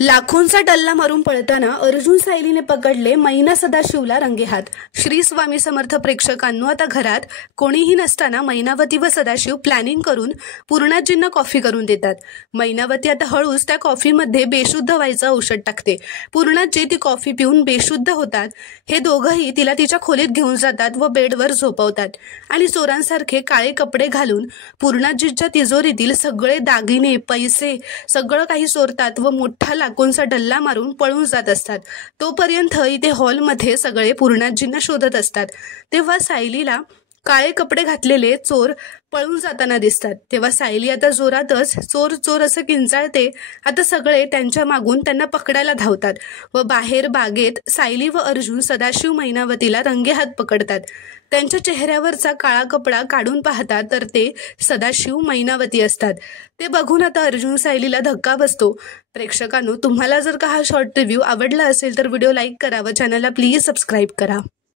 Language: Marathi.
लाखोंचा डल्ला मारून पळताना अर्जुन सायलीने पकडले मैना सदाशिवला रंगेहात। श्री स्वामी समर्थ प्रेक्षकांनो, आता घरात कोणीही नसताना मैनावती व सदाशिव प्लॅनिंग करून पूर्णाजींना कॉफी करून देतात। मैनावती आता हळूच त्या कॉफीमध्ये बेशुद्ध व्हायचं औषध टाकते। पूर्णाजी ती कॉफी पिऊन बेशुद्ध होतात। हे दोघंही तिला तिच्या खोलीत घेऊन जातात व बेडवर झोपवतात आणि चोरांसारखे काळे कपडे घालून पूर्णाजीच्या तिजोरीतील सगळे दागिने पैसे सगळं काही चोरतात व मोठा लाखोंचा डल्ला मारून पळून जात असतात। तोपर्यंत इथे हॉलमध्ये सगळे पूर्णाजींना शोधत असतात। तेव्हा सायलीला काळे कपडे घातलेले चोर पळून जाताना दिसतात। तेव्हा सायली आता जोरातच चोर चोर असं किंचाळते। आता सगळे त्यांच्या मागून त्यांना पकडायला धावतात व बाहेर बागेत सायली व अर्जुन सदाशिव मैनावतीला रंगेहात पकडतात। त्यांच्या चेहऱ्यावरचा काळा कपडा काढून पाहतात तर ते सदाशिव मैनावती असतात। ते बघून आता अर्जुन सायलीला धक्का बसतो। प्रेक्षकांनो, तुम्हाला जर का हा शॉर्ट रिव्ह्यू आवडला असेल तर व्हिडिओ लाईक करा व चॅनलला प्लीज सबस्क्राईब करा।